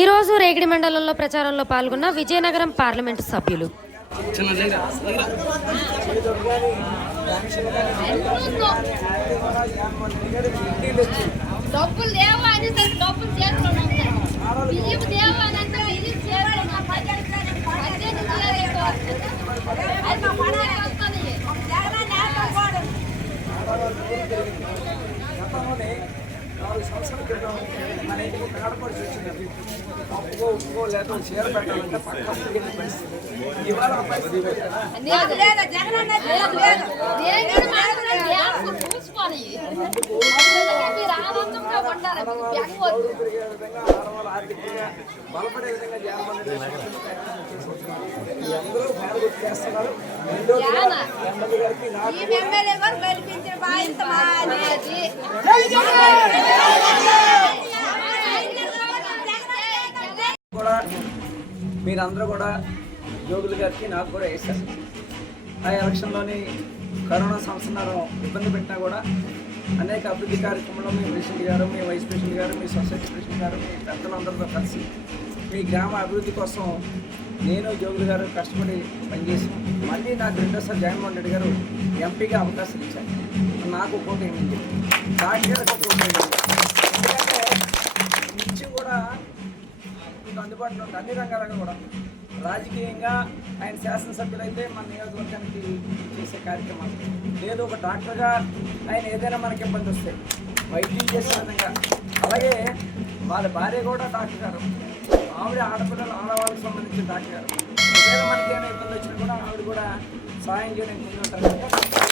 ఈరోజు రేగిడి మండలంలో ప్రచారంలో పాల్గొన్న విజయనగరం పార్లమెంటు సభ్యులు. అది నాలుగు సంవత్సరాల క్రితం మన ఇంటికి ఒక ఆడపడిచి వచ్చింది అప్పుకో ఉప్పుకో లేక చీర పెట్టాలంటే పక్క పరిస్థితి. ఇవాళ ఆ పరిస్థితి ఆడవాళ్ళు ఆర్థికంగా బలపడే విధంగా అందరూ చేస్తున్నారు. ఎండలు గారికి నాకు ఈ ఎమ్మెల్యే గారు గెలిపించిన బాధ్యత మాది. కూడా మీరందరూ కూడా జోగులు గారికి నాకు కూడా వేశారు. ఆ ఎలక్షన్లోని కరోనా సంవత్సరం ఇబ్బంది పెట్టినా కూడా అనేక అభివృద్ధి కార్యక్రమంలో మీ ప్రెసిడెంట్ గారు మీ వైస్ ప్రెసిడెంట్ గారు మీ సొసైటీ ప్రెసిడెంట్ గారు మీ పెద్దలందరితో కలిసి మీ గ్రామ అభివృద్ధి కోసం నేను జోగులు గారు కష్టపడి పనిచేసి మళ్ళీ నాకు రెండోసారి జగన్మోహన్ రెడ్డి గారు ఎంపీగా అవకాశం ఇచ్చారు. నాకు పోటీ ఏమింది దానికి పోటీ ఎందుకంటే కూడా అందుబాటులో ఉంది అన్ని రంగాలలో కూడా రాజకీయంగా ఆయన శాసనసభ్యులైతే మన నియోజకవర్గానికి చేసే కార్యక్రమాలు. లేదు ఒక డాక్టర్గా ఆయన ఏదైనా మనకి ఇబ్బంది వస్తే వైద్యం చేసే విధంగా. అలాగే వాళ్ళ భార్య కూడా డాక్టర్ గారు. ఆవిడ ఆడపిల్లలు ఆడవాళ్ళకి సంబంధించిన డాక్టర్ గారు. ఏదైనా మనకి ఏమైనా ఇబ్బంది వచ్చినా కూడా ఆవిడ కూడా సాయం చేయడానికి ముందు ఉంటారు.